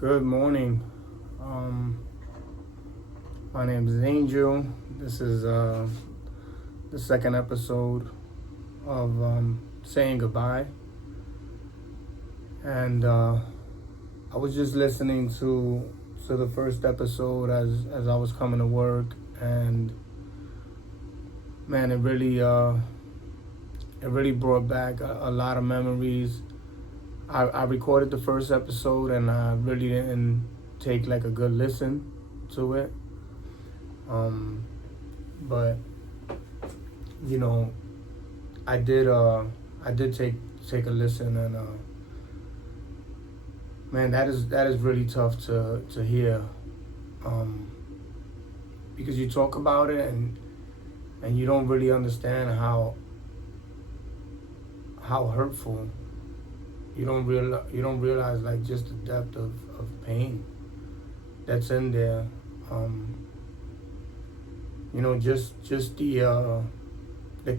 Good morning. My name is Angel. This is the second episode of saying goodbye. And I was just listening to the first episode as I was coming to work, and man, it really brought back a lot of memories. I recorded the first episode and I really didn't take like a good listen to it. But you know, I did take a listen, and man, that is really tough to hear. Because you talk about it and you don't really understand how hurtful. You don't realize like just the depth of pain that's in there. Just the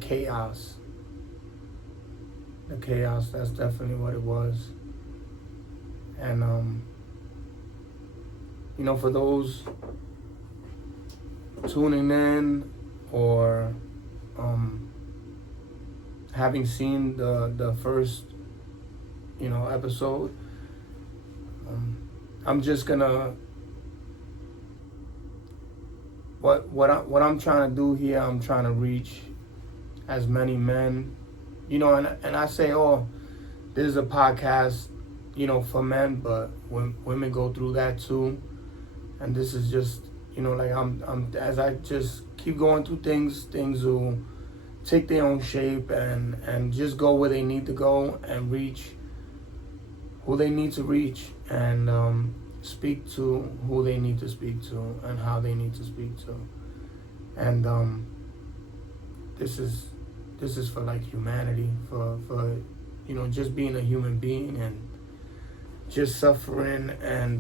chaos. The chaos, that's definitely what it was. And for those tuning in or having seen the first episode, I'm just gonna what I'm trying to do here. I'm trying to reach as many men, and I say, oh, this is a podcast, for men, but when women go through that too, and this is just, like I'm as I just keep going through things will take their own shape and just go where they need to go and reach who they need to reach, and speak to who they need to speak to and how they need to speak to. And this is for like humanity, for just being a human being and just suffering and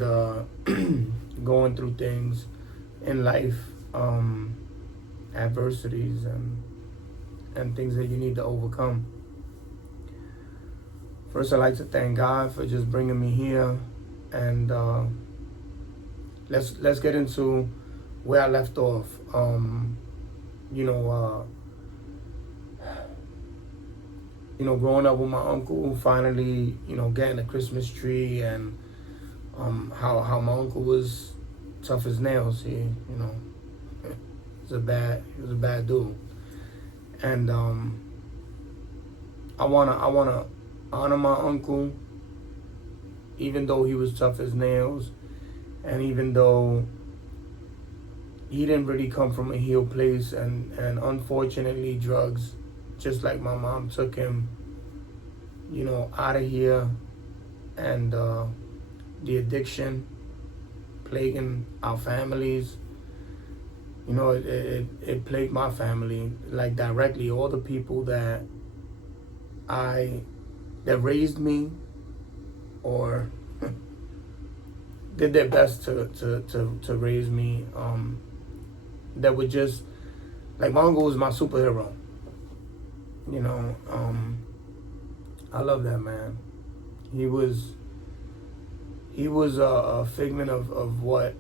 going through things in life, adversities and things that you need to overcome. First, I'd like to thank God for just bringing me here, and let's get into where I left off. Growing up with my uncle, finally, getting a Christmas tree, and how my uncle was tough as nails. He was a bad dude, and I wanna honor my uncle, even though he was tough as nails, and even though he didn't really come from a healed place, and unfortunately drugs, just like my mom, took him out of here, and the addiction plaguing our families, it plagued my family, like directly. All the people that raised me or did their best to raise me, that would just, like, my uncle was my superhero. I love that man. He was a figment of what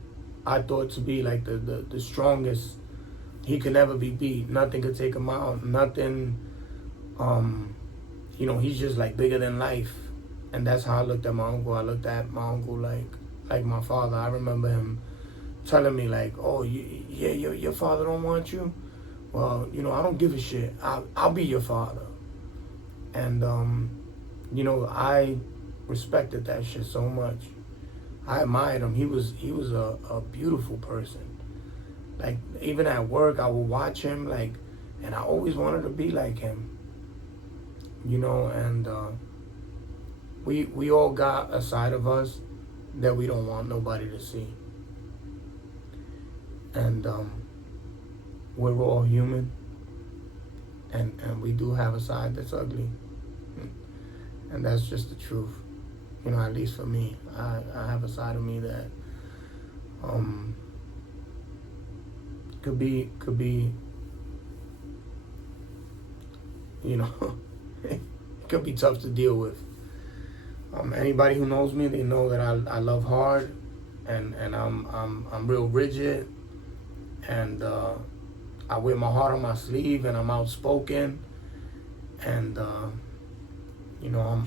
I thought to be like the strongest. He could never be beat. Nothing could take him out. Nothing. He's just like bigger than life. And that's how I looked at my uncle. I looked at my uncle like my father. I remember him telling me like, oh, your father don't want you? Well, I don't give a shit. I'll be your father. And, I respected that shit so much. I admired him. He was a beautiful person. Like, even at work, I would watch him, like, and I always wanted to be like him. And we all got a side of us that we don't want nobody to see. And we're all human, and we do have a side that's ugly. And that's just the truth. At least for me, I have a side of me that could be it could be tough to deal with. Anybody who knows me, they know that I love hard, and I'm real rigid, and I wear my heart on my sleeve, and I'm outspoken, and you know,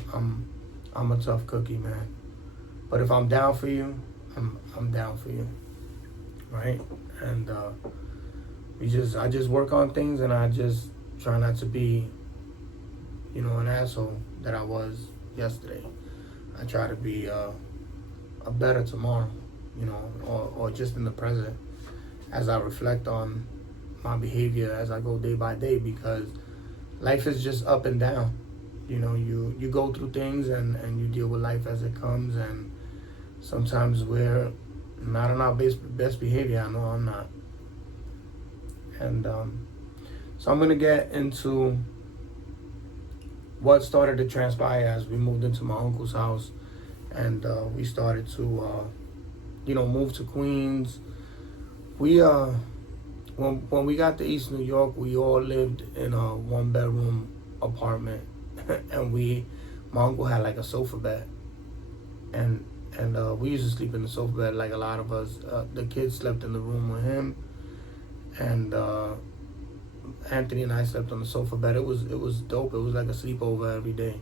I'm a tough cookie, man. But if I'm down for you, I'm down for you, right? And I just work on things, and I just try not to be, you know, an asshole that I was yesterday. I try to be a better tomorrow, you know, or just in the present as I reflect on my behavior as I go day by day, because life is just up and down. You know, you go through things and you deal with life as it comes, and sometimes we're not on our best behavior. I know I'm not. And so I'm going to get into what started to transpire as we moved into my uncle's house, and we started to, you know, move to Queens. We, when we got to East New York, we all lived in a 1-bedroom apartment, and my uncle had like a sofa bed, and we used to sleep in the sofa bed like a lot of us. The kids slept in the room with him, and Anthony and I slept on the sofa bed. It was dope. It was like a sleepover every day.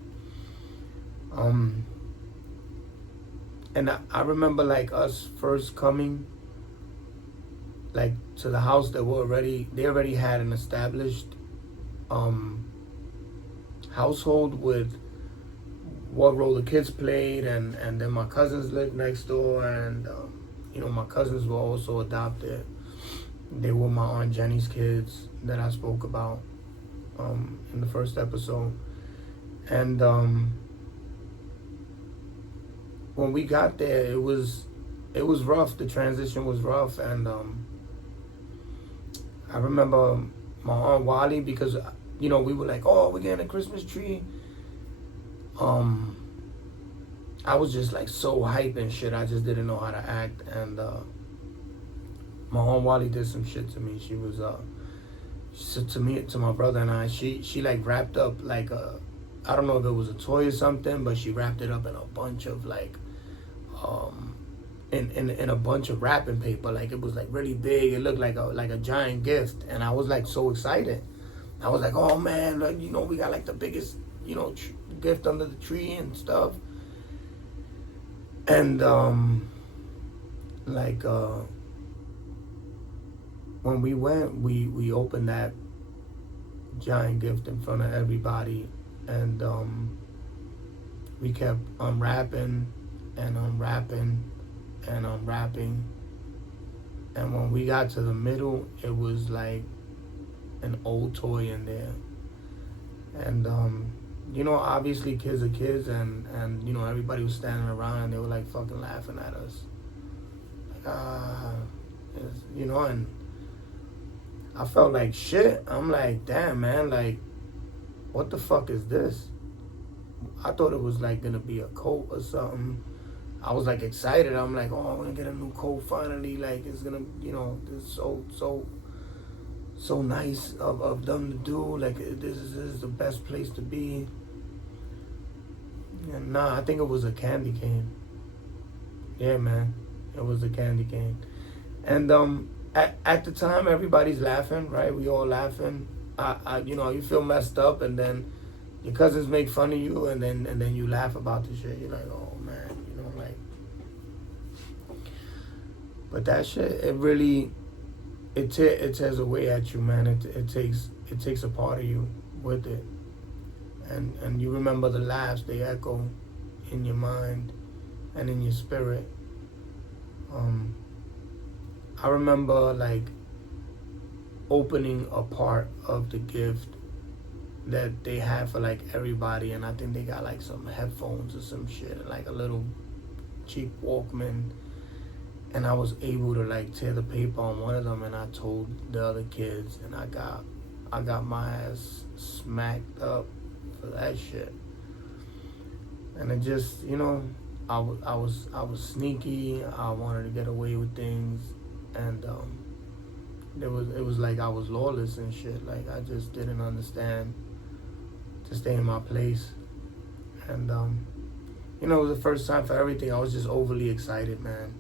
And I remember like us first coming like to the house that they already had an established household with what role the kids played, and then my cousins lived next door, and you know, my cousins were also adopted. They were my Aunt Jenny's kids that I spoke about in the first episode. And when we got there, it was rough. The transition was rough, and I remember my Aunt Wally, because you know, we were like, oh, we're getting a Christmas tree. I was just like so hype and shit. I just didn't know how to act, and my Aunt Wally did some shit to me. She was to my brother and I. She like wrapped up like I don't know if it was a toy or something, but she wrapped it up in a bunch of like in a bunch of wrapping paper. Like it was like really big. It looked like a giant gift, and I was like so excited. I was like, oh man, like, you know, we got like the biggest, you know, gift under the tree and stuff. And when we went, we opened that giant gift in front of everybody, and we kept unwrapping and unwrapping and unwrapping, and when we got to the middle, it was like an old toy in there. And you know, obviously kids are kids, and you know, everybody was standing around and they were like fucking laughing at us, like you know, and I felt like shit. I'm like, damn, man, like, what the fuck is this? I thought it was like gonna be a coat or something. I was like excited. I'm like, oh, I'm gonna get a new coat finally. Like, it's gonna, you know, this is so nice of them to do. Like, this is the best place to be. And nah, I think it was a candy cane. Yeah, man, it was a candy cane. And at the time, everybody's laughing, right? We all laughing. You know, you feel messed up, and then your cousins make fun of you, and then you laugh about the shit. You're like, oh man, you know, like. But that shit, it really, it tears away at you, man. It takes a part of you with it, and you remember the laughs. They echo in your mind and in your spirit. I remember like opening a part of the gift that they had for like everybody, and I think they got like some headphones or some shit, like a little cheap Walkman, and I was able to like tear the paper on one of them, and I told the other kids, and I got my ass smacked up for that shit. And it just, you know, I was sneaky. I wanted to get away with things, and it was like I was lawless and shit. Like, I just didn't understand to stay in my place. And you know, it was the first time for everything. I was just overly excited, man.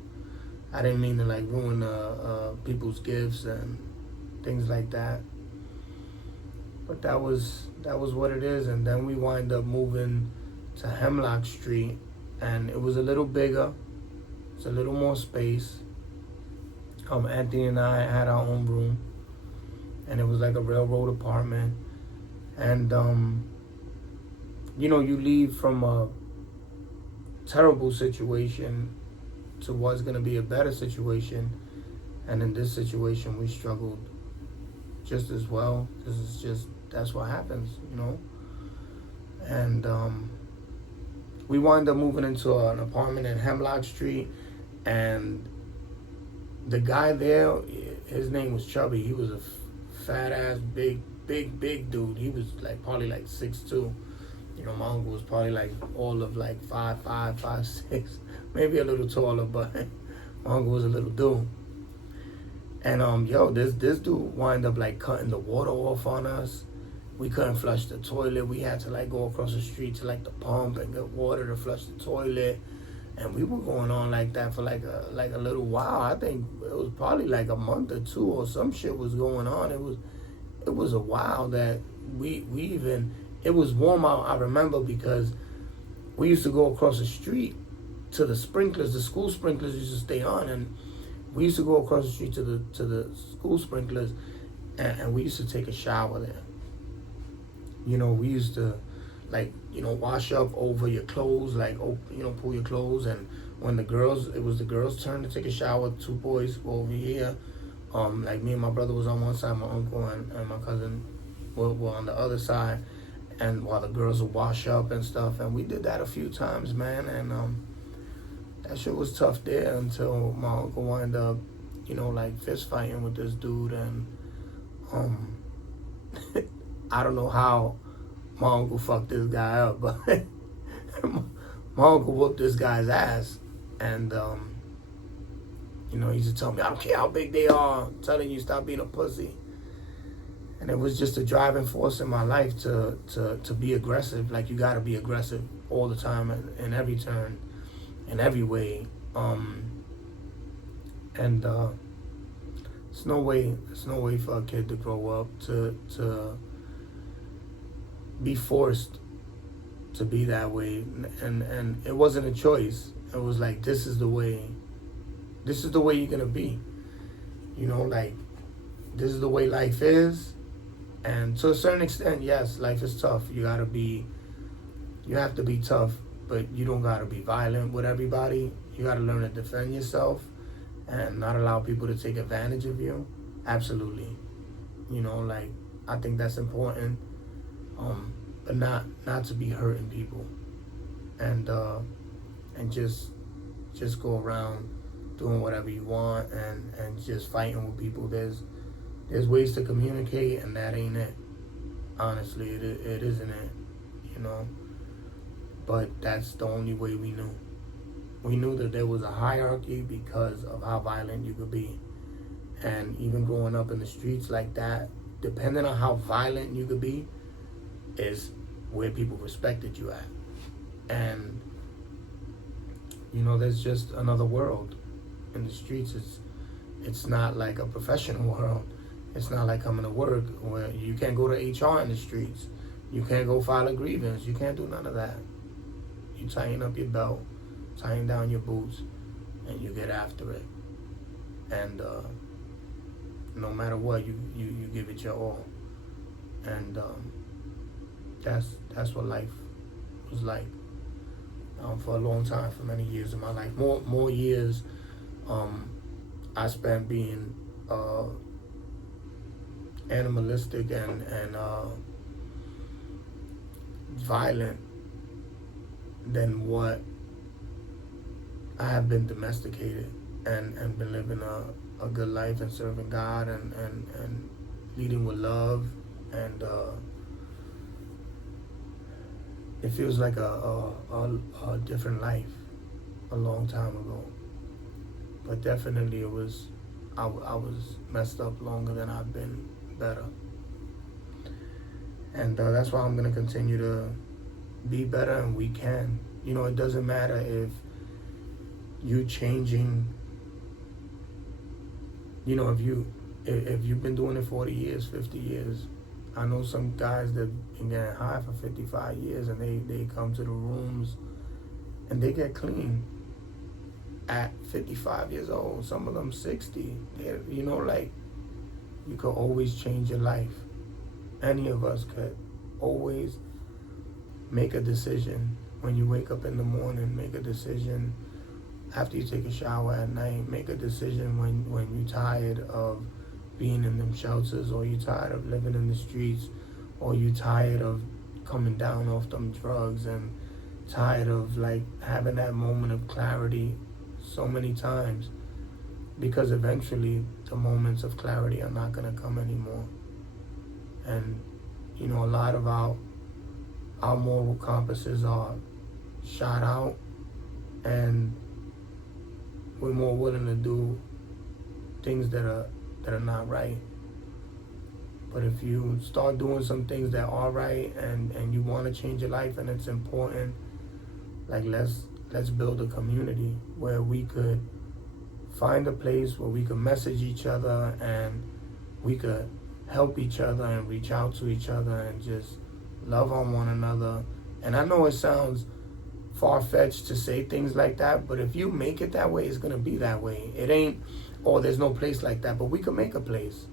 I didn't mean to like ruin people's gifts and things like that. But that was what it is. And then we wind up moving to Hemlock Street, and it was a little bigger. It's a little more space. Anthony and I had our own room, and it was like a railroad apartment. And you know, you leave from a terrible situation to what's gonna be a better situation, and in this situation we struggled just as well. That's what happens, you know. And we wound up moving into an apartment in Hemlock Street, and the guy there, his name was Chubby. He was a fat ass, big dude. He was like probably like 6'2". You know, my uncle was probably like all of like 5'5", 5'6", maybe a little taller, but my uncle was a little dude. And this dude wind up like cutting the water off on us. We couldn't flush the toilet. We had to like go across the street to like the pump and get water to flush the toilet. And we were going on like that for like a little while. I think it was probably like a month or two or some shit was going on. It was a while that we even, it was warm out, I remember, because we used to go across the street to the sprinklers. The school sprinklers used to stay on, and we used to go across the street to the school sprinklers, and we used to take a shower there. You know, we used to like, you know, wash up over your clothes, like, you know, pull your clothes. And when it was the girls' turn to take a shower, two boys were over here. Like me and my brother was on one side, my uncle and my cousin were on the other side, and while the girls would wash up and stuff. And we did that a few times, man. And that shit was tough there until my uncle wound up, you know, like fist fighting with this dude. And I don't know how my uncle fucked this guy up, but my uncle whooped this guy's ass. And you know, he used to tell me, I don't care how big they are, I'm telling you, stop being a pussy. And it was just a driving force in my life to be aggressive. Like, you gotta be aggressive all the time, in every turn, in every way. And it's no way for a kid to grow up to be forced to be that way. And it wasn't a choice. It was like, this is the way you're gonna be. You know, like, this is the way life is. And to a certain extent, yes, life is tough. You have to be tough, but you don't gotta be violent with everybody. You gotta learn to defend yourself and not allow people to take advantage of you. Absolutely. You know, like, I think that's important. But not to be hurting people. And just go around doing whatever you want and just fighting with people. There's ways to communicate, and that ain't it. Honestly, it isn't it, you know. But that's the only way we knew. We knew that there was a hierarchy because of how violent you could be. And even growing up in the streets like that, depending on how violent you could be, is where people respected you at. And, you know, there's just another world in the streets. It's not like a professional world. It's not like coming to work where you can't go to HR in the streets. You can't go file a grievance. You can't do none of that. You tighten up your belt, tighten down your boots, and you get after it. And no matter what, you give it your all. And that's what life was like for a long time, for many years of my life. More years I spent being animalistic and violent than what I have been domesticated and been living a good life and serving God and leading with love. And it feels like a different life a long time ago. But definitely I was messed up longer than I've been better. And that's why I'm going to continue to be better, and we can. You know, it doesn't matter if you changing, you know, if you've been doing it 40 years, 50 years. I know some guys that been getting high for 55 years and they come to the rooms and they get clean at 55 years old. Some of them 60. You know, like, you could always change your life. Any of us could always make a decision. When you wake up in the morning, make a decision. After you take a shower at night, make a decision when you're tired of being in them shelters, or you're tired of living in the streets, or you're tired of coming down off them drugs, and tired of like having that moment of clarity so many times, because eventually the moments of clarity are not going to come anymore. And you know, a lot of our moral compasses are shot out, and we're more willing to do things that are not right. But if you start doing some things that are right, and you want to change your life, and it's important, like, let's build a community where we could find a place where we could message each other, and we could help each other and reach out to each other and just love on one another. And I know it sounds far-fetched to say things like that, but if you make it that way, it's going to be that way. It ain't, oh, there's no place like that, but we can make a place.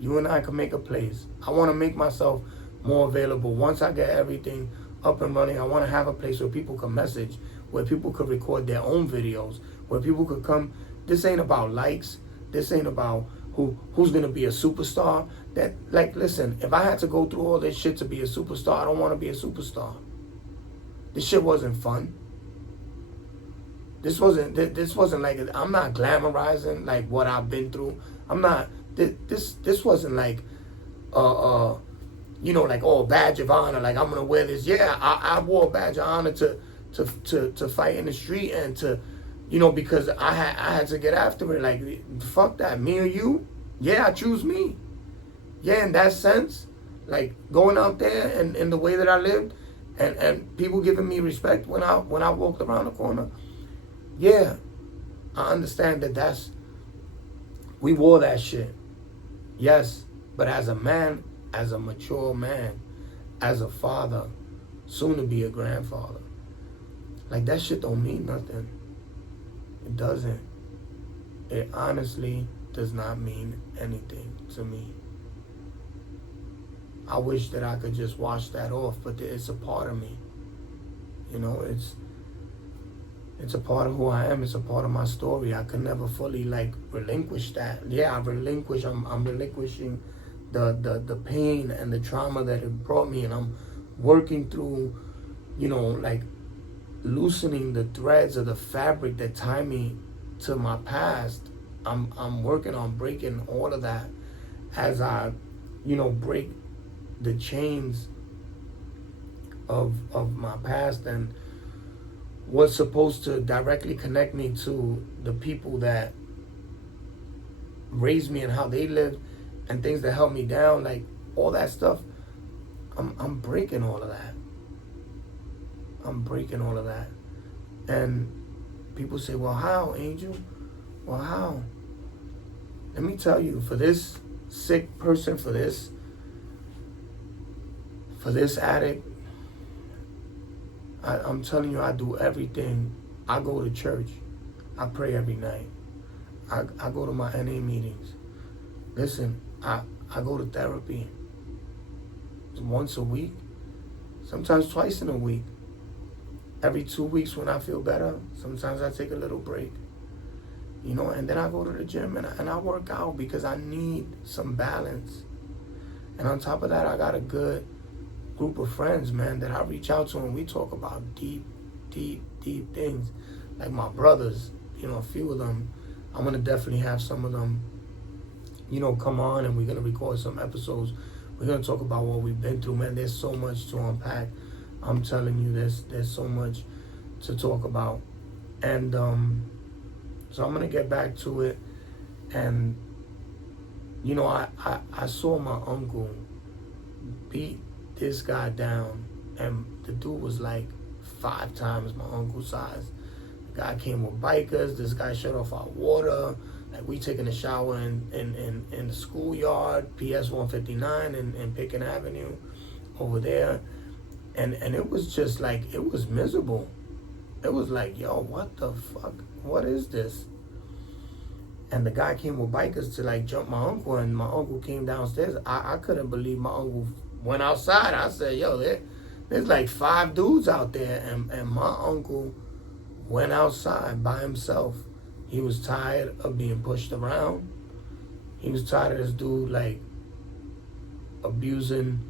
You and I can make a place. I want to make myself more available. Once I get everything up and running, I want to have a place where people can message, where people could record their own videos, where people could come. This ain't about likes. This ain't about who's going to be a superstar. That, like, listen, if I had to go through all this shit to be a superstar, I don't want to be a superstar. This shit wasn't fun. This wasn't like, I'm not glamorizing like what I've been through. I'm not, this wasn't like, you know, like, oh, badge of honor, like, I'm going to wear this. Yeah, I wore a badge of honor to fight in the street, and to, you know, because I had to get after it. Like, fuck that, me or you? Yeah, I choose me. Yeah, in that sense, like, going out there and in the way that I lived, and people giving me respect when I walked around the corner. Yeah, I understand that we wore that shit. Yes, but as a man, as a mature man, as a father, soon to be a grandfather, like, that shit don't mean nothing. It doesn't. It honestly does not mean anything to me. I wish that I could just wash that off, but it's a part of me. You know, it's a part of who I am. It's a part of my story. I could never fully, like, relinquish that. Yeah, I'm relinquishing the pain and the trauma that it brought me, and I'm working through, you know, like, loosening the threads of the fabric that tie me to my past. I'm working on breaking all of that as I, you know, break the chains of my past and what's supposed to directly connect me to the people that raised me and how they lived and things that held me down, like, all that stuff. I'm breaking all of that. I'm breaking all of that. And people say, well, how, Angel? Well, how? Let me tell you, for this sick person, for this addict, I'm telling you, I do everything. I go to church. I pray every night. I go to my NA meetings. Listen, I go to therapy once a week, sometimes twice in a week. Every 2 weeks when I feel better, sometimes I take a little break. You know, and then I go to the gym and I work out because I need some balance. And on top of that, I got a good group of friends, man, that I reach out to, and we talk about deep things. Like my brothers, you know, a few of them. I'm going to definitely have some of them, you know, come on, and we're going to record some episodes. We're going to talk about what we've been through, man. There's so much to unpack. I'm telling you, there's so much to talk about. And so I'm going to get back to it. And, you know, I saw my uncle beat this guy down, and the dude was like 5 times my uncle's size. The guy came with bikers. This guy shut off our water. Like, we taking a shower in the schoolyard, PS 159 in Pickens Avenue over there. And it was just like, it was miserable. It was like, yo, what the fuck? What is this? And the guy came with bikers to like jump my uncle, and my uncle came downstairs. I couldn't believe my uncle went outside. I said, yo, there's like 5 dudes out there, and my uncle went outside by himself. He was tired of being pushed around. He was tired of this dude like abusing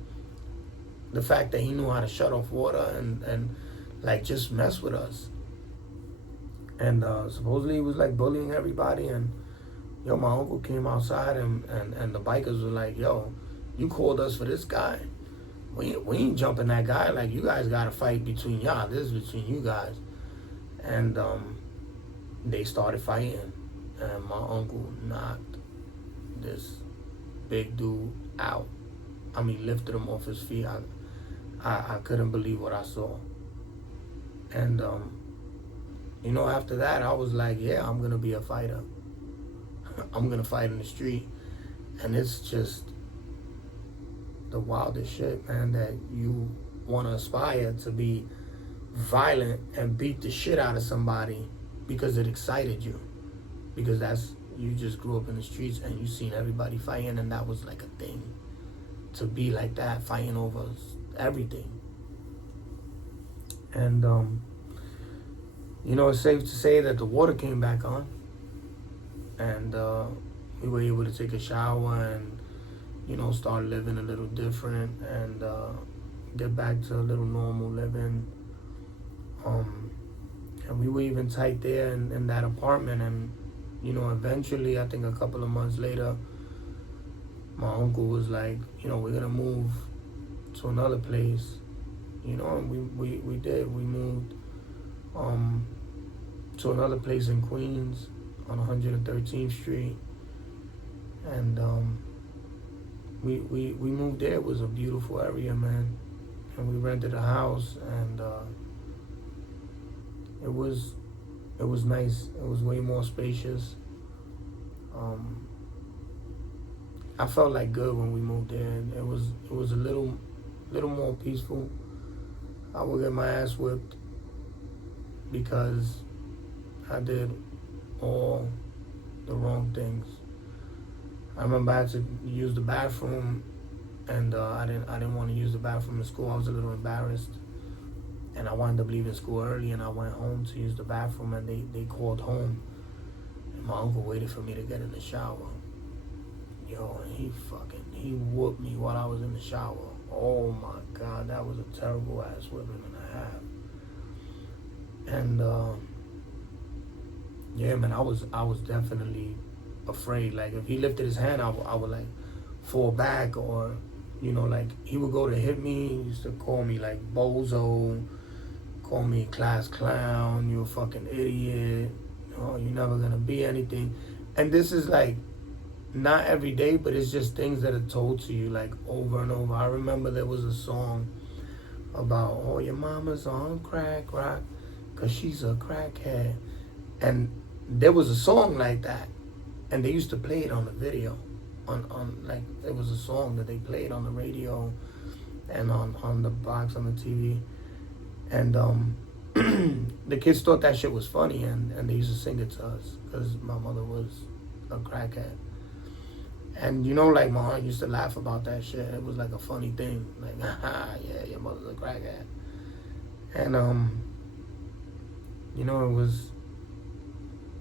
the fact that he knew how to shut off water and like just mess with us. And supposedly he was like bullying everybody. And yo, my uncle came outside, and the bikers were like, yo, you called us for this guy. We ain't jumping that guy. Like, you guys got to fight between y'all. This is between you guys. And they started fighting. And my uncle knocked this big dude out. I mean, lifted him off his feet. I couldn't believe what I saw. And, you know, after that, I was like, yeah, I'm going to be a fighter. I'm going to fight in the street. And it's just the wildest shit, man, that you want to aspire to be violent and beat the shit out of somebody because it excited you. Because you just grew up in the streets and you seen everybody fighting, and that was like a thing. To be like that, fighting over everything. And, you know, it's safe to say that the water came back on. And we were able to take a shower and, you know, start living a little different and get back to a little normal living. And we were even tight there in that apartment. And, you know, eventually, I think a couple of months later, my uncle was like, you know, we're going to move to another place. You know, and we did. We moved to another place in Queens on 113th Street. And we moved there. It was a beautiful area, man. And we rented a house, and it was nice. It was way more spacious. I felt like good when we moved there, and it was a little more peaceful. I would get my ass whipped because I did all the wrong things. I remember I had to use the bathroom, and I didn't want to use the bathroom in school. I was a little embarrassed, and I wound up leaving school early, and I went home to use the bathroom, and they called home, and my uncle waited for me to get in the shower. Yo, and he whooped me while I was in the shower. Oh my God, that was a terrible ass whipping and a half. And yeah, man, I was definitely afraid. Like, if he lifted his hand, I would like fall back, or, you know, like, he would go to hit me. He used to call me like bozo, call me class clown, you a fucking idiot, oh, you're never gonna be anything. And this is like not every day, but it's just things that are told to you like over and over. I remember there was a song about, oh, your mama's on crack rock because she's a crackhead. And there was a song like that, and they used to play it on the video. On like, it was a song that they played on the radio and on the box on the TV. And the kids thought that shit was funny, and they used to sing it to us because my mother was a crackhead. And, you know, like, my aunt used to laugh about that shit. It was like a funny thing. Like, haha, yeah, your mother's a crackhead. And, you know, it was,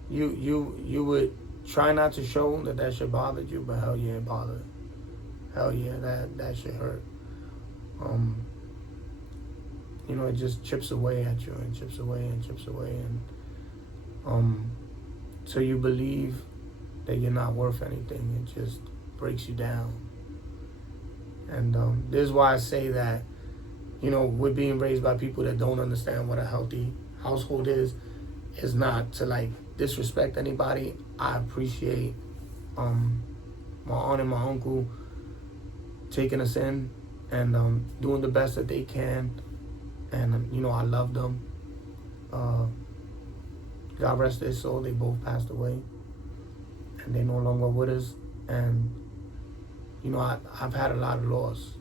you would try not to show that shit bothered you, but hell yeah, it bothered. Hell yeah, that shit hurt. You know, it just chips away at you and chips away and chips away. And so you believe that you're not worth anything. It just breaks you down. And this is why I say that, you know, we're being raised by people that don't understand what a healthy household is not to, like, disrespect anybody. I appreciate my aunt and my uncle taking us in and doing the best that they can And, I love them. God rest their soul, they both passed away. And they're no longer with us. And, I've had a lot of loss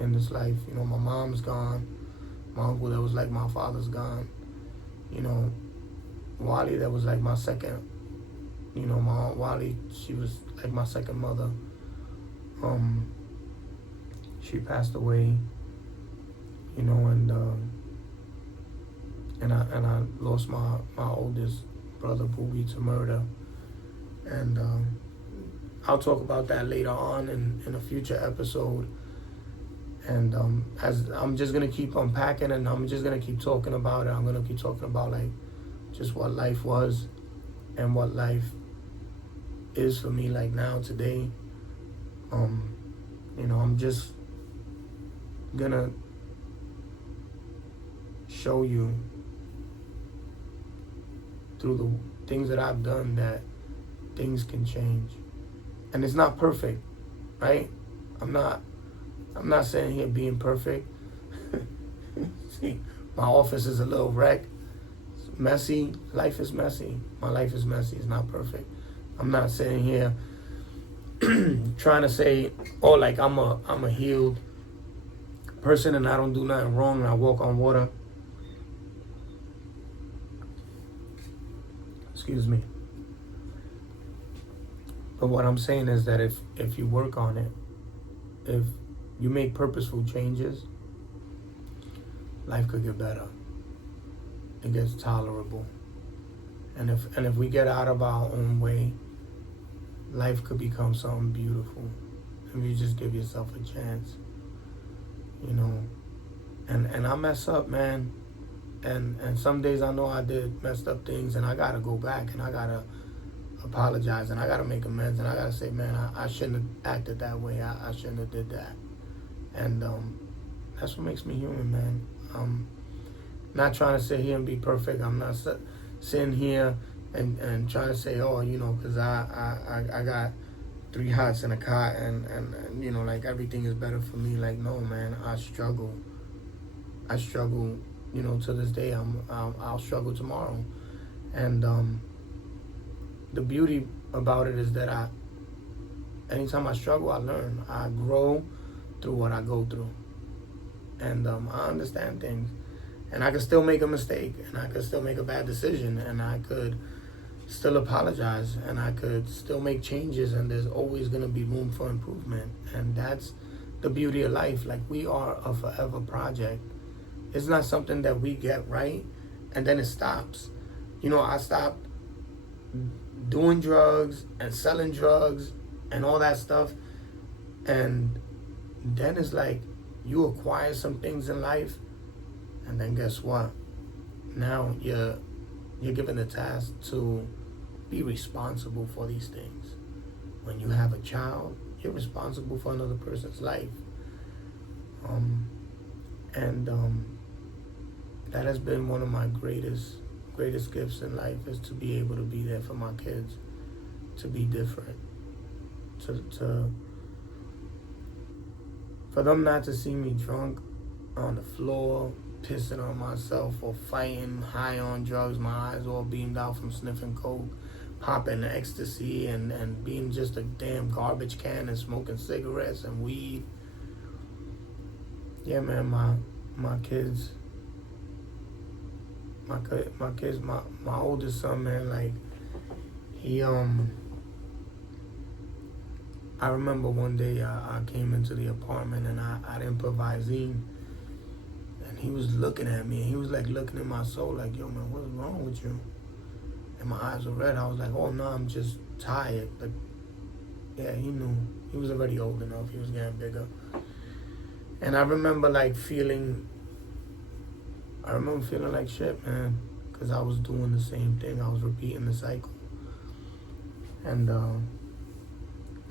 in this life. My mom's gone. My uncle that was like my father's gone. Wally that was like my second. My Aunt Wally, she was like my second mother. She passed away. And I lost my oldest brother Booby to murder. And I'll talk about that later on in a future episode. And as I'm just gonna keep unpacking, and I'm just gonna keep talking about it. I'm gonna keep talking about like just what life was and what life is for me like now today. I'm just gonna show you through the things that I've done that things can change. And it's not perfect, right? I'm not saying here being perfect. See, my office is a little wreck. It's messy. Life is messy. My life is messy. It's not perfect. I'm not sitting here trying to say, like I'm a healed person and I don't do nothing wrong and I walk on water. Excuse me. But what I'm saying is that if you work on it, if you make purposeful changes, life could get better. It gets tolerable. And if we get out of our own way, life could become something beautiful. If you just give yourself a chance. And I mess up, man. And some days I know I did messed up things and I gotta go back and I gotta apologize and I gotta make amends and I gotta say, man, I shouldn't have acted that way. I shouldn't have did that. And that's what makes me human, man. I'm not trying to sit here and be perfect. I'm not sitting here and trying to say, because I got 3 hots in a cot and like everything is better for me. Like, no, man, I struggle. To this day. I'll struggle tomorrow. And the beauty about it is that anytime I struggle, I learn. I grow through what I go through. And I understand things. And I could still make a mistake. And I could still make a bad decision. And I could still apologize. And I could still make changes. And there's always going to be room for improvement. And that's the beauty of life. Like, we are a forever project. It's not something that we get right and then it stops. I stopped doing drugs and selling drugs and all that stuff. And then it's like you acquire some things in life and then guess what? Now you're given the task to be responsible for these things. When you have a child, you're responsible for another person's life. That has been one of my greatest gifts in life, is to be able to be there for my kids, to be different, for them not to see me drunk on the floor, pissing on myself or fighting, high on drugs, my eyes all beamed out from sniffing coke, popping ecstasy and being just a damn garbage can and smoking cigarettes and weed. Yeah, man, my kids, my oldest son, man, like, he, I remember one day I came into the apartment and I didn't put Visine, and he was looking at me, and he was like looking at my soul like, yo, man, what's wrong with you? And my eyes were red. I was like, oh, no, I'm just tired. But yeah, he knew. He was already old enough. He was getting bigger. And I remember feeling like shit, man, because I was doing the same thing. I was repeating the cycle. And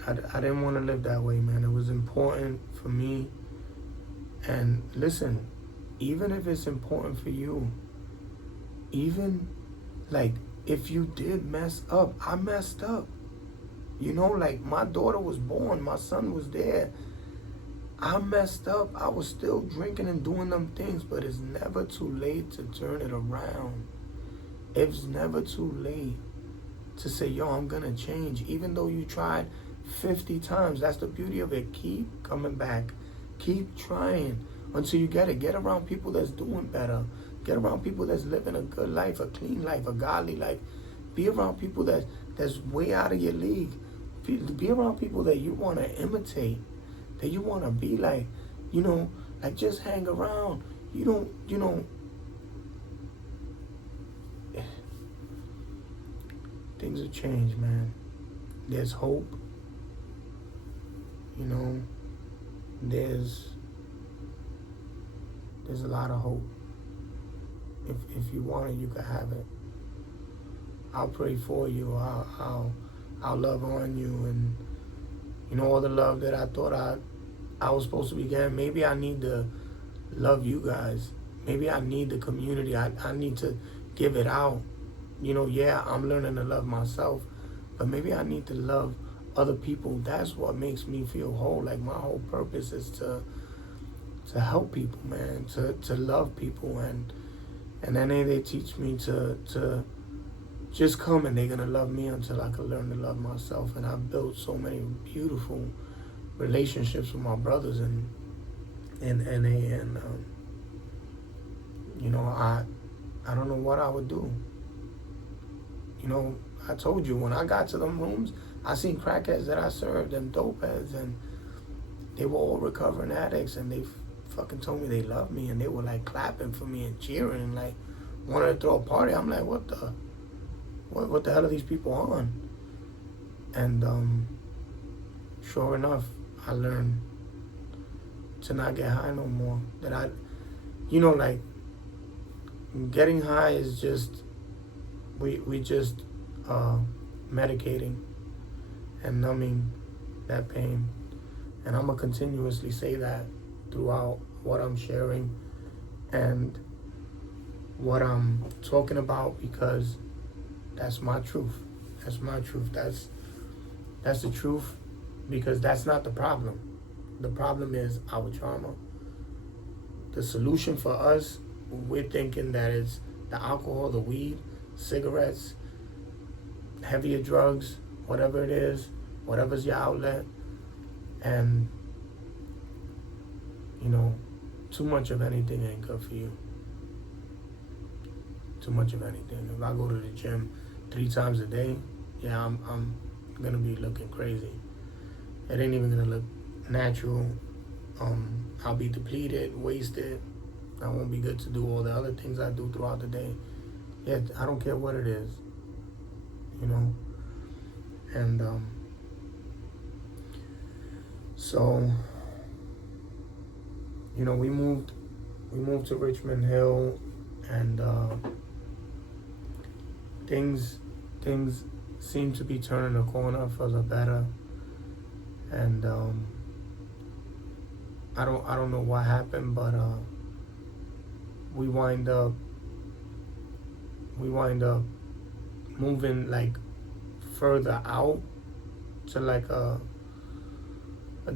I didn't want to live that way, man. It was important for me. And listen, even if it's important for you, even if you did mess up, I messed up. My daughter was born, my son was there. I messed up. I was still drinking and doing them things, but it's never too late to turn it around. It's never too late to say, yo, I'm gonna change. Even though you tried 50 times, that's the beauty of it. Keep coming back. Keep trying until you get it. Get around people that's doing better. Get around people that's living a good life, a clean life, a godly life. Be around people that's way out of your league. Be around people that you want to imitate, that you want to be like. Like just hang around. Things have changed, man. There's hope. There's a lot of hope. If you want it, you can have it. I'll pray for you. I'll love on you, and all the love that I thought I was supposed to be getting. Maybe I need to love you guys. Maybe I need the community. I need to give it out. Yeah, I'm learning to love myself, but maybe I need to love other people. That's what makes me feel whole. Like my whole purpose is to help people, man, to love people, and then they teach me to just come, and they're gonna love me until I can learn to love myself. And I've built so many beautiful relationships with my brothers and I don't know what I would do. I told you, when I got to them rooms, I seen crackheads that I served and dope heads, and they were all recovering addicts, and they fucking told me they loved me, and they were like clapping for me and cheering and like wanted to throw a party. I'm like, what the hell are these people on? And sure enough, I learned to not get high no more. That like getting high is just we just medicating and numbing that pain. And I'm gonna continuously say that throughout what I'm sharing and what I'm talking about, because that's my truth. That's my truth. That's the truth, because that's not the problem. The problem is our trauma. The solution for us, we're thinking that it's the alcohol, the weed, cigarettes, heavier drugs, whatever it is, whatever's your outlet. And, too much of anything ain't good for you. Too much of anything. If I go to the gym 3 times a day, yeah, I'm gonna be looking crazy. It ain't even gonna look natural. I'll be depleted, wasted. I won't be good to do all the other things I do throughout the day. Yeah, I don't care what it is, And so, we moved to Richmond Hill, and things seem to be turning a corner for the better. And I don't know what happened, but we wind up moving like further out to like a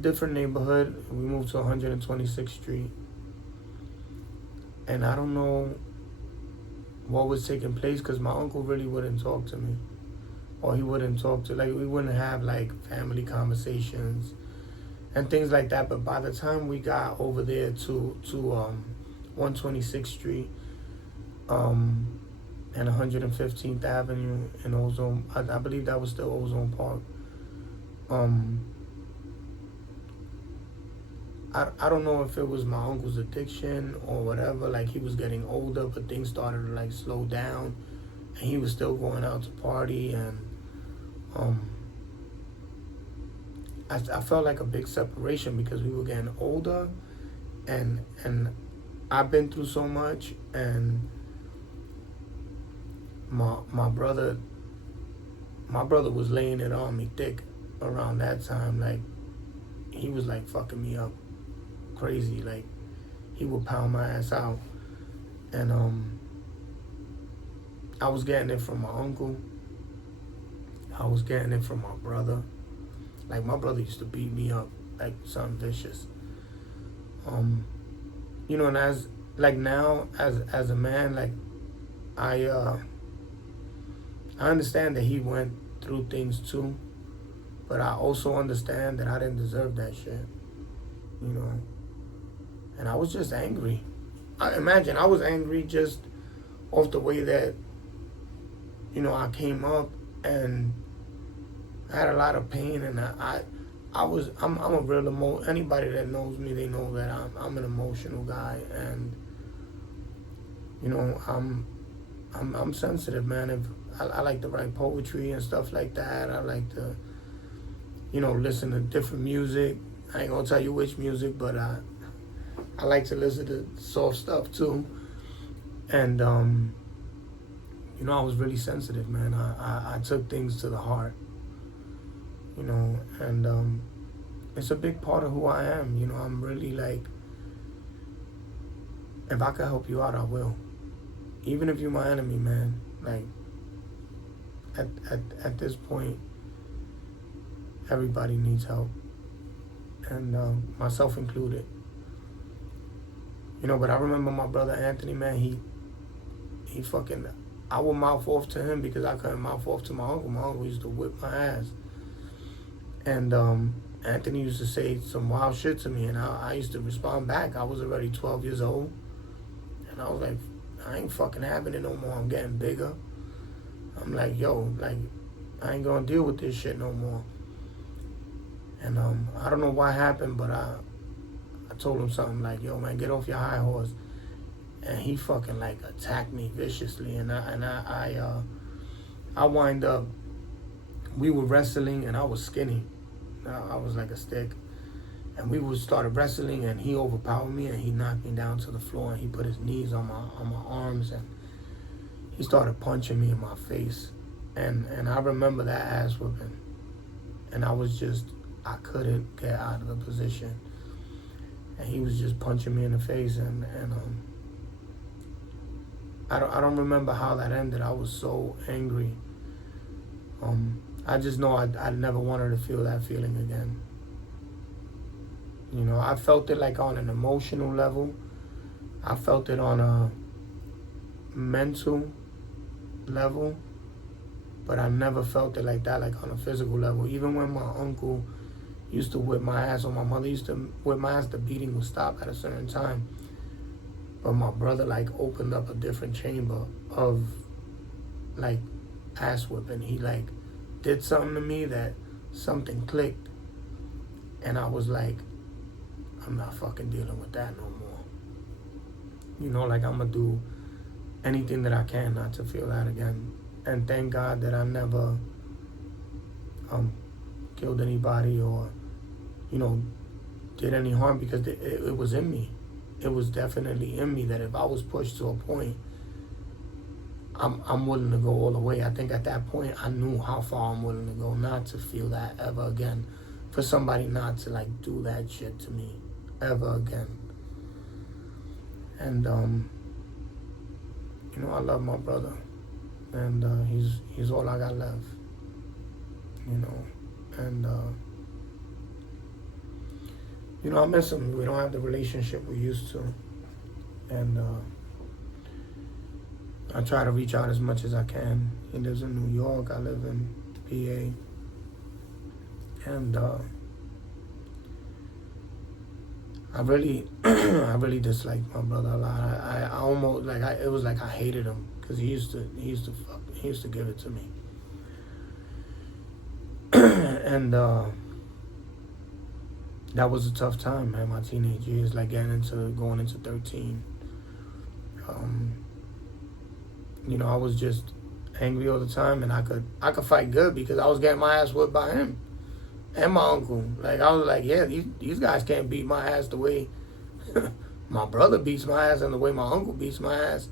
different neighborhood. We moved to 126th Street, and I don't know what was taking place, because my uncle really wouldn't talk to me, or he wouldn't talk to, like, we wouldn't have like family conversations and things like that. But by the time we got over there to 126th Street and 115th Avenue in Ozone, I believe that was still Ozone Park. I don't know if it was my uncle's addiction or whatever. Like, he was getting older, but things started to like slow down, and he was still going out to party, and I felt like a big separation, because we were getting older, and I've been through so much, and my brother was laying it on me thick around that time. Like, he was like fucking me up crazy. Like, he would pound my ass out, and I was getting it from my uncle. I was getting it from my brother. Like, my brother used to beat me up like something vicious. You know, and as like now as a man, like I understand that he went through things too, but I also understand that I didn't deserve that shit. You know, and I was just angry. I was angry just off the way that, you know, I came up, and I had a lot of pain, and I'm a real anybody that knows me, they know that I'm an emotional guy, and you know, I'm sensitive, man. If I like to write poetry and stuff like that. I like to, you know, listen to different music. I ain't gonna tell you which music, but I like to listen to soft stuff too. And you know, I was really sensitive, man. I took things to the heart, you know, and it's a big part of who I am. You know, I'm really like, if I can help you out, I will. Even if you're my enemy, man. Like, at this point, everybody needs help, and myself included. You know, but I remember my brother Anthony, man. He fucking, I would mouth off to him because I couldn't mouth off to my uncle. My uncle used to whip my ass, and Anthony used to say some wild shit to me, and I used to respond back. I was already 12 years old, and I was like, I ain't fucking having it no more. I'm getting bigger. I'm like, yo, like, I ain't gonna deal with this shit no more. And I don't know what happened, but I told him something like, yo, man, get off your high horse. And he fucking like attacked me viciously, and I wind up, we were wrestling, and I was skinny. I was like a stick. And we started wrestling, and he overpowered me, and he knocked me down to the floor, and he put his knees on my arms, and he started punching me in my face. And I remember that ass whooping. And I couldn't get out of the position. And he was just punching me in the face, and I don't remember how that ended. I was so angry. I just know I never wanted to feel that feeling again. You know, I felt it like on an emotional level. I felt it on a mental level. But I never felt it like that, like on a physical level. Even when my uncle used to whip my ass, or my mother used to whip my ass, the beating would stop at a certain time. But my brother, like, opened up a different chamber of, like, ass whipping. He, like, did something to me that something clicked. And I was like, I'm not fucking dealing with that no more. You know, like, I'm going to do anything that I can not to feel that again. And thank God that I never killed anybody or, you know, did any harm, because it was in me. It was definitely in me that if I was pushed to a point, I'm willing to go all the way. I think at that point I knew how far I'm willing to go not to feel that ever again. For somebody not to, like, do that shit to me ever again. And you know, I love my brother, and he's all I got left. You know, and you know, I miss him. We don't have the relationship we used to, and I try to reach out as much as I can. He lives in New York. I live in PA, and I really dislike my brother a lot. I almost, like, it was like I hated him, because he used to give it to me. And that was a tough time, man. My teenage years, like going into 13. You know, I was just angry all the time, and I could fight good because I was getting my ass whipped by him and my uncle. Like, I was like, yeah, these guys can't beat my ass the way my brother beats my ass and the way my uncle beats my ass.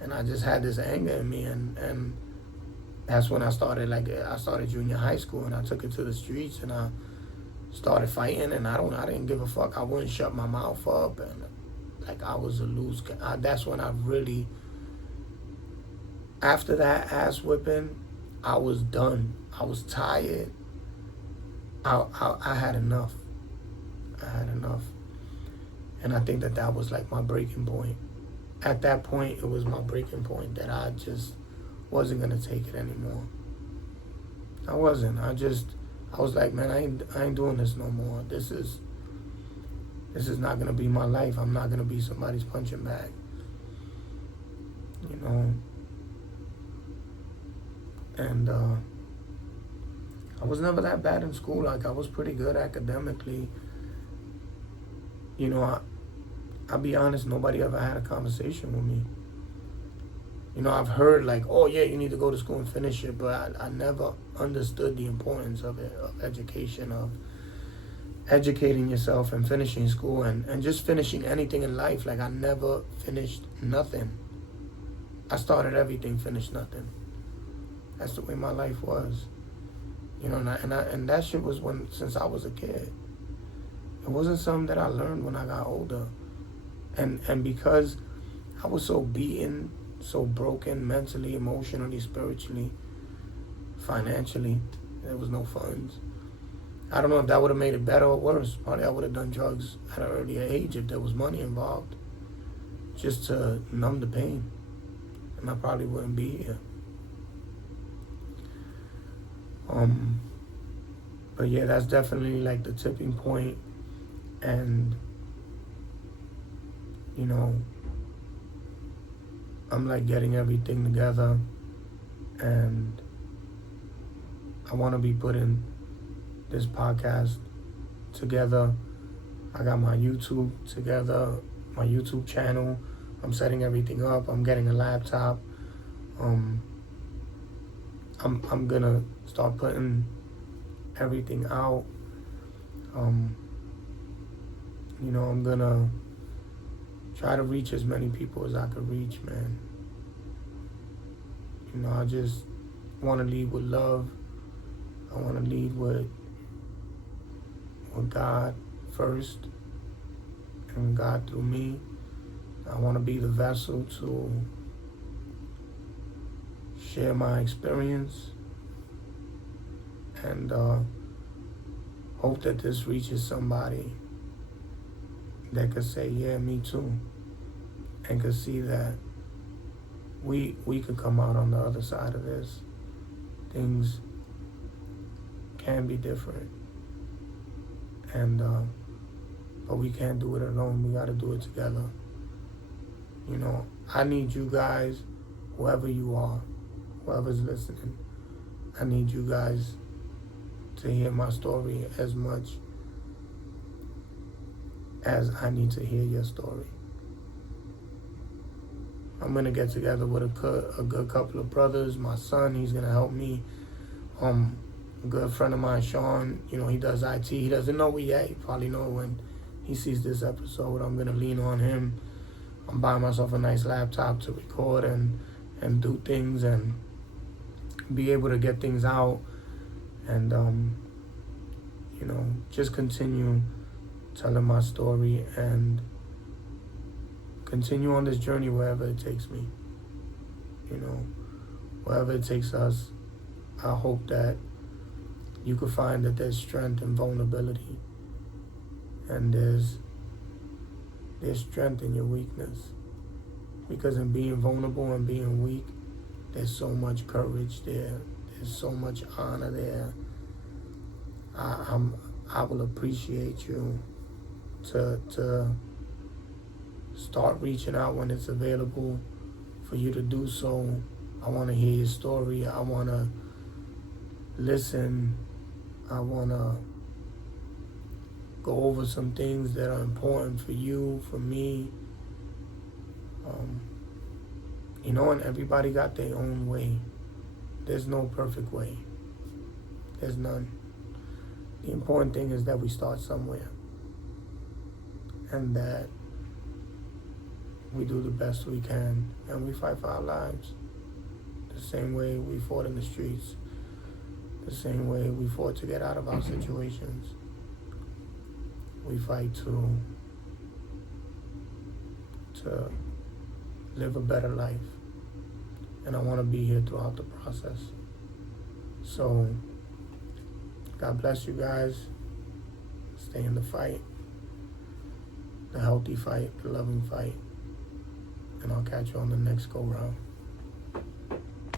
And I just had this anger in me, and that's when I started junior high school, and I took it to the streets, and I started fighting, and I didn't give a fuck. I wouldn't shut my mouth up, and like, I was a loose guy. That's when I really, after that ass whipping, I was done. I was tired. I had enough. And I think that was like my breaking point. At that point, it was my breaking point that I just wasn't going to take it anymore. I wasn't. I was like, man, I ain't doing this no more. This is not going to be my life. I'm not going to be somebody's punching bag. You know? And I was never that bad in school. Like, I was pretty good academically. You know, I'll be honest, nobody ever had a conversation with me. You know, I've heard like, oh yeah, you need to go to school and finish it, but I never understood the importance of it, of education, of educating yourself and finishing school and just finishing anything in life. Like, I never finished nothing. I started everything, finished nothing. That's the way my life was. You know, and that shit was since I was a kid. It wasn't something that I learned when I got older. And because I was so beaten, so broken mentally, emotionally, spiritually, financially, there was no funds. I don't know if that would have made it better or worse. Probably I would have done drugs at an earlier age if there was money involved, just to numb the pain. And I probably wouldn't be here. But yeah, that's definitely like the tipping point. And, you know, I'm like getting everything together, and I want to be putting this podcast together. I got my YouTube together, my YouTube channel. I'm setting everything up. I'm getting a laptop. I'm gonna start putting everything out. You know, I'm gonna try to reach as many people as I could reach, man. You know, I just want to lead with love. I want to lead with God first, and God through me. I want to be the vessel to share my experience, and hope that this reaches somebody that could say, yeah, me too, and could see that we could come out on the other side of this. Things can be different, and but we can't do it alone. We got to do it together. You know, I need you guys, whoever you are, whoever's listening, I need you guys to hear my story as much as I need to hear your story. I'm going to get together with a good couple of brothers. My son, he's going to help me. A good friend of mine, Sean, you know, he does IT. He doesn't know it yet. He probably know when he sees this episode. I'm going to lean on him. I'm buying myself a nice laptop to record and do things and be able to get things out. And, you know, just continue telling my story and continue on this journey wherever it takes me. You know, wherever it takes us, I hope that you can find that there's strength in vulnerability, and there's strength in your weakness. Because in being vulnerable and being weak, there's so much courage there. There's so much honor there. I will appreciate you to start reaching out when it's available for you to do so. I want to hear your story. I want to listen. I want to go over some things that are important for you, for me. You know, and everybody got their own way. There's no perfect way. There's none. The important thing is that we start somewhere, and that we do the best we can, and we fight for our lives. The same way we fought in the streets, the same way we fought to get out of our situations. We fight to live a better life. And I want to be here throughout the process. So, God bless you guys. Stay in the fight. the healthy fight, the loving fight. And I'll catch you on the next go round.